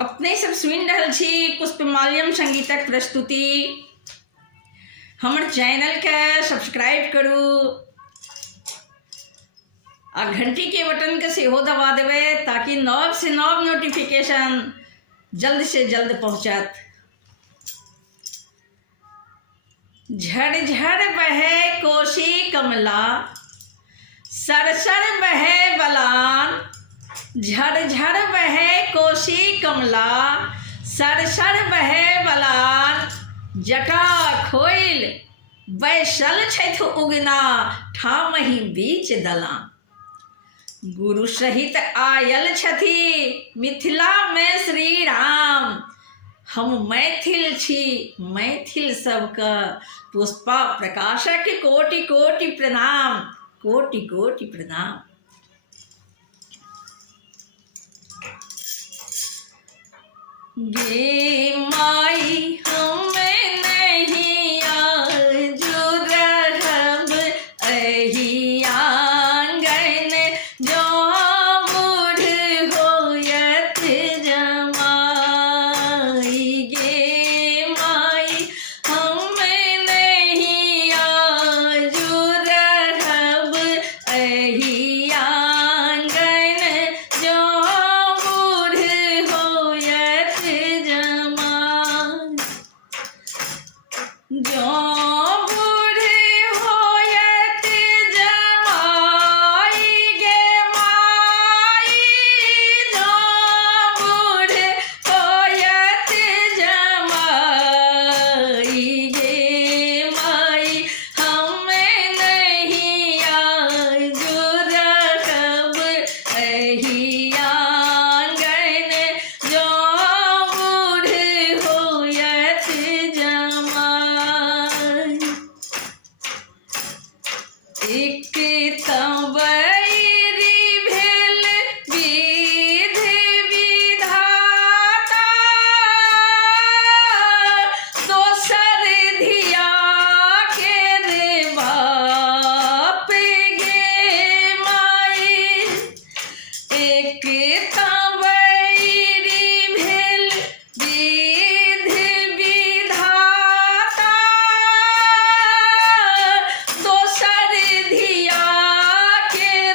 अपने सब सुन रहल छी पुष्पमाल्यम संगीतक प्रस्तुति। हमर चैनल के सब्सक्राइब करू आ घंटी के बटन के सेहो दबा देवे ताकि नव से नव नोटिफिकेशन जल्द से जल्द पहुंचत। झड़ झड़ बहे कोसी कमला, सरसर बहे बलान। झड़ झड़ बहे कोसी कमला, सरसर बहे बलान। जटा खोइल बैसल छथि उगना, ठामहि बीच दलान। गुरु सहित आयल छथि मिथिला में श्री राम। हम मैथिल छी, मैथिल सबका पुष्पा प्रकाशक कोटि कोटि प्रणाम, कोटि कोटि प्रणाम। गे माई हमें नहीं आजू रहब एही आंगन, जो बूढ़ होयत जमाई। गे माई हमें नहीं आजू रहब एही आंगन, जो बूढ़ होयत जो बूढ़ होयत जमाई। गे माई जो बूढ़ होयत जमाई। गे माई हमें नहीं आजू रहब एही आंगन, जो बूढ़ होयत एक तबैरी भेल विध विधाता, दोसर धिया के रे बाप। गे माई एक तबैरी भेल विध विधाता, दोसर धिया के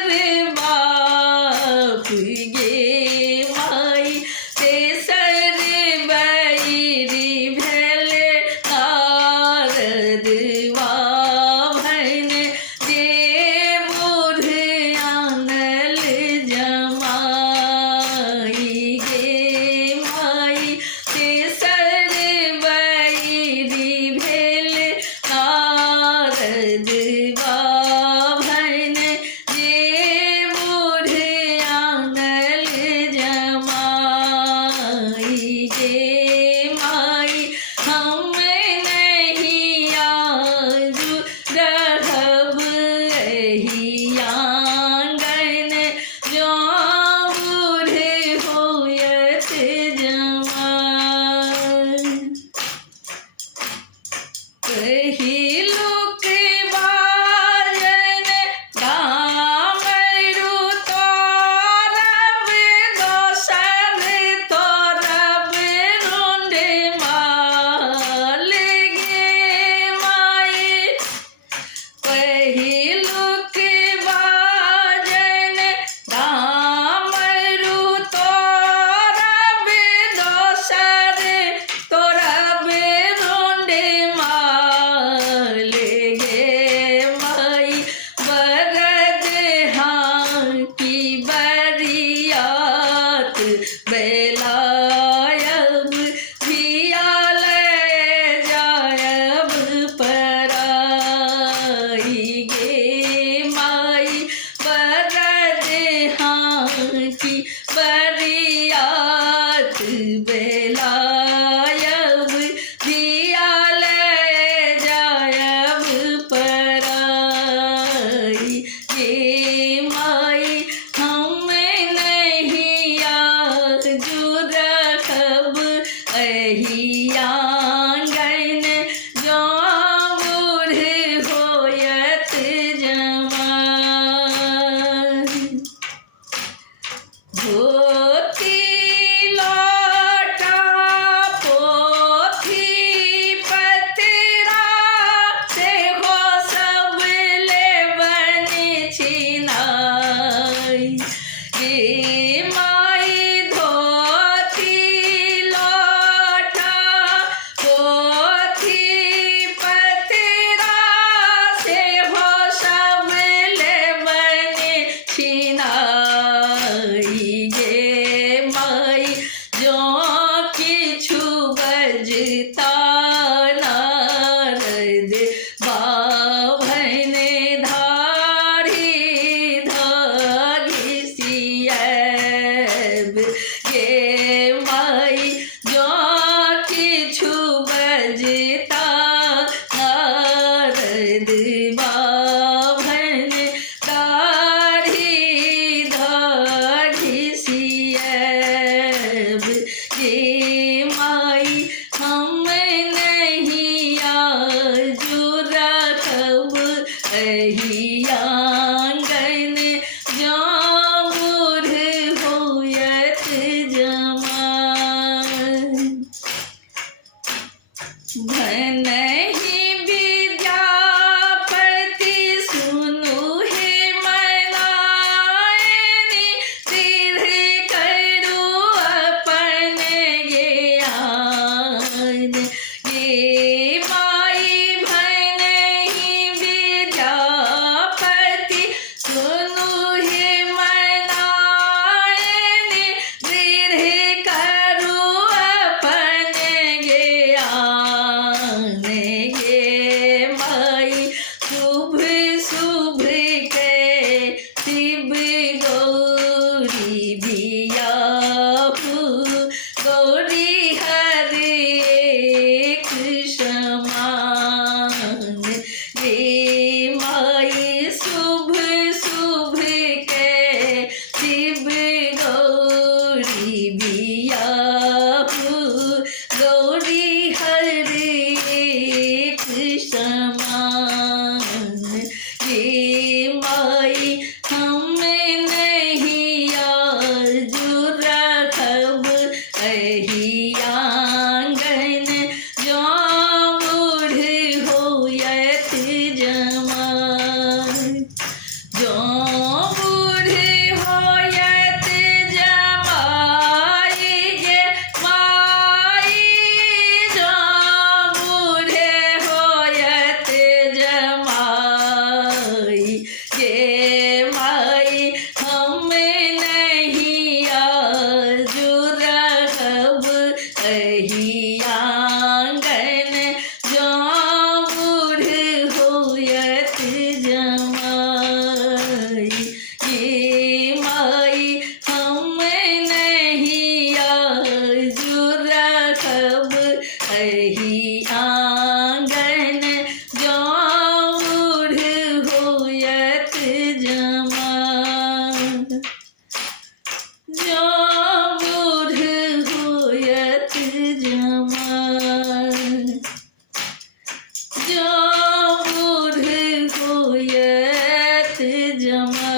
जमा